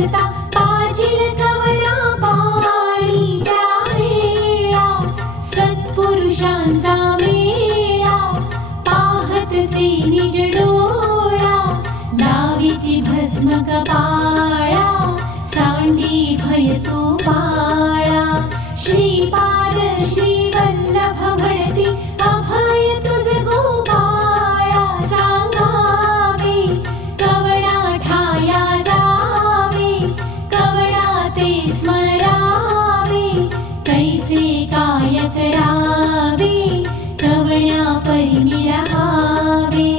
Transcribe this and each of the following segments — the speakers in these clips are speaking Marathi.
वाचता पाजिल कवडा पाणी त्यावेळा सत्पुरुषांचा मेळा पाहतसे निज डोळा लाविती भस्म कपाळा सांडी भय तो बाळा श्रीपाद श्रीवल्लभ म्हणती अभय तुझ गोपाळा सांगावे कवडा ठाया जावे कवडा ते स्मरावे कैसे काय करावे कवड्या परिमी रहावे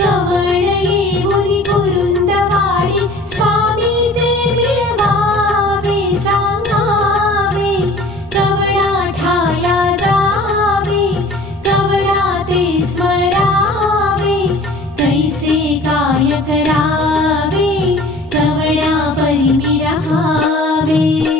कवळ येऊनी कुरुंदवाडी स्वामी ते मिळवावे सांगावे कवडा ठाया जावे कवडा ते स्मरावे कैसे काय करावे कवड्या परिमी रहावे।